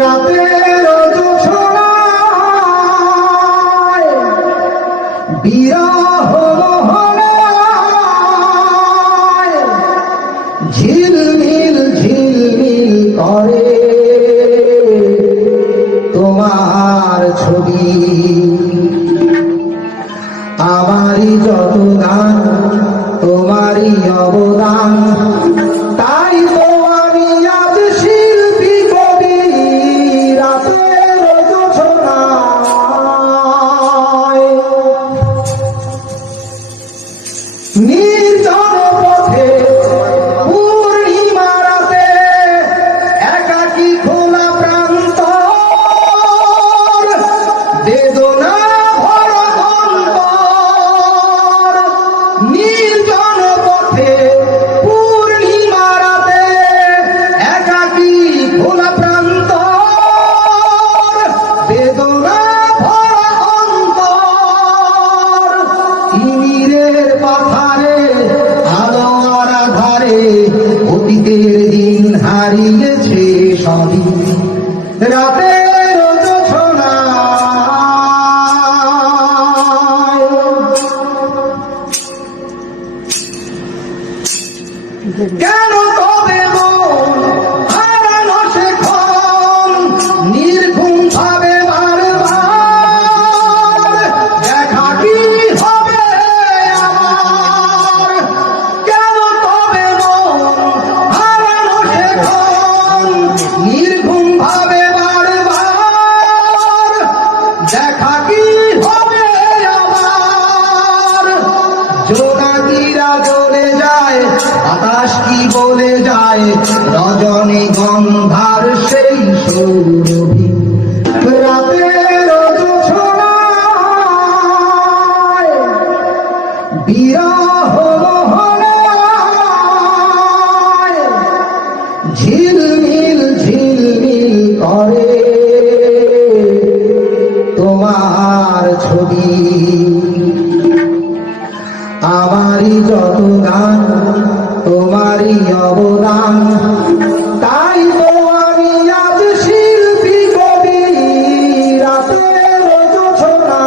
রাতের জোছনায় বিরহ মোহনায় ঝিলমিল ঝিলমিল করে তোমার ছবি। আমারই যত গান তোমারই অবদান, তাই তো আমি আজ শিল্পী কবি। রাতের জোছনায় নির্জন পথে পূর্ণিমা রাতে একাকী খোলা প্রান্ত বেদনা ভরা অন্তর। নির্জন পথে পূর্ণিমা রাতে একাকী খোলা প্রান্ত বেদনা ভরা অন্তর। তিমিরের পাথারে আলো আর আধারে অতীতের দিন হারিয়েছে সবই। রাতের জোছনায় কেন তবে মন হারানো সেক্ষণ নির্ঘুম ভাবে বারবার দেখা কি হবে আমার। কেন তবে মন হারানো সেক্ষণ নির্ঘুম ভাবে বারবার দেখা কি হবে আমার। জোনাকিরা জ্বলে যায়, বাতাস কি বলে যায়, রজনী গন্ধার সেই সৌরভী। রাতের জোছনায় বিরহ মোহনায় ঝিলমিল ঝিলমিল করে তোমার ছবি। আমারই যত গান তোমারই অবদান, তাই তো আমি আজ শিল্পী কবি। রাতের জোছনায়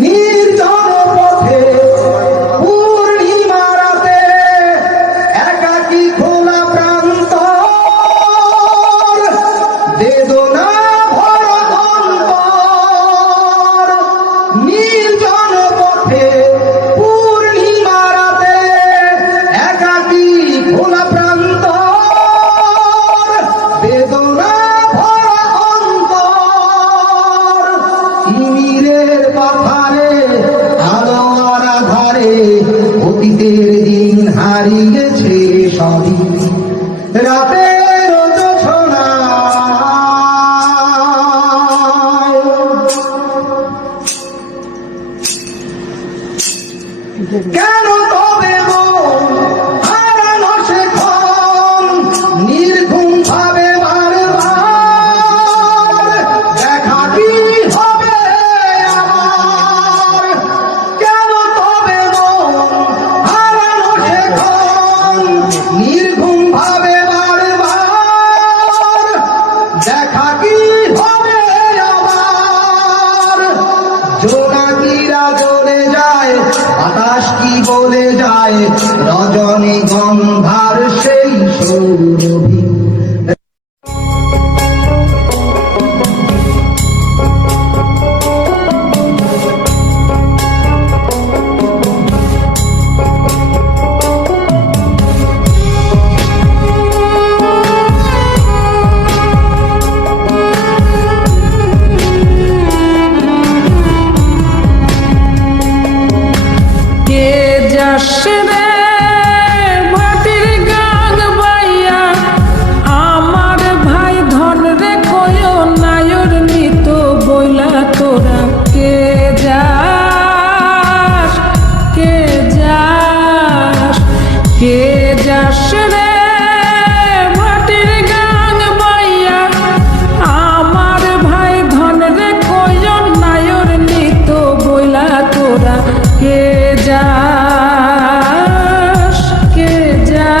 নির্জন পথে পূর্ণিমা রাতে একাকী খোলা প্রান্ত বেদনা ভরা অন্তর। নির্জন পথে পূর্ণিমা রাতে একাকী খোলা প্রান্ত বেদনা ভরা অন্তর। তিমিরের পাথারে আলো আর আধারে অতীতের দিন হারিয়েছে সবই। রাতের জোছনায় কেন তবে মন হারানো সেক্ষণ নির্ঘুম ভাবে বারবার দেখা কি হবে আমার। কেন তবে মন হারানো সেক্ষণ নির্ঘুম ভাবে বারবার দেখা কি হবে আমার। জোনাকিরা জ্বলে যায়, বাতাস কি বলে যায়, রজনী গন্ধার সেই সৌরভী। মাটির গান বাইয়া আমার ভাই ধন রে কয় নায়র নিত বইলা তোরা কে যাস কে যাস কে যাস রে মাটির গান বাইয়া আমার ভাই ধন রে কয় নায়র নিত বইলা তোরা কে যাস কে যা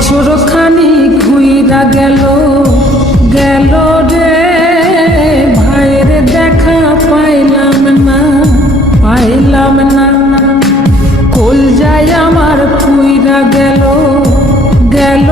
বছর খানি ঘুইরা গেল গেল রে, ভাইয়ের দেখা পাইলাম না পাইলাম না। কল যায় আমার ফুইরা গেল গেল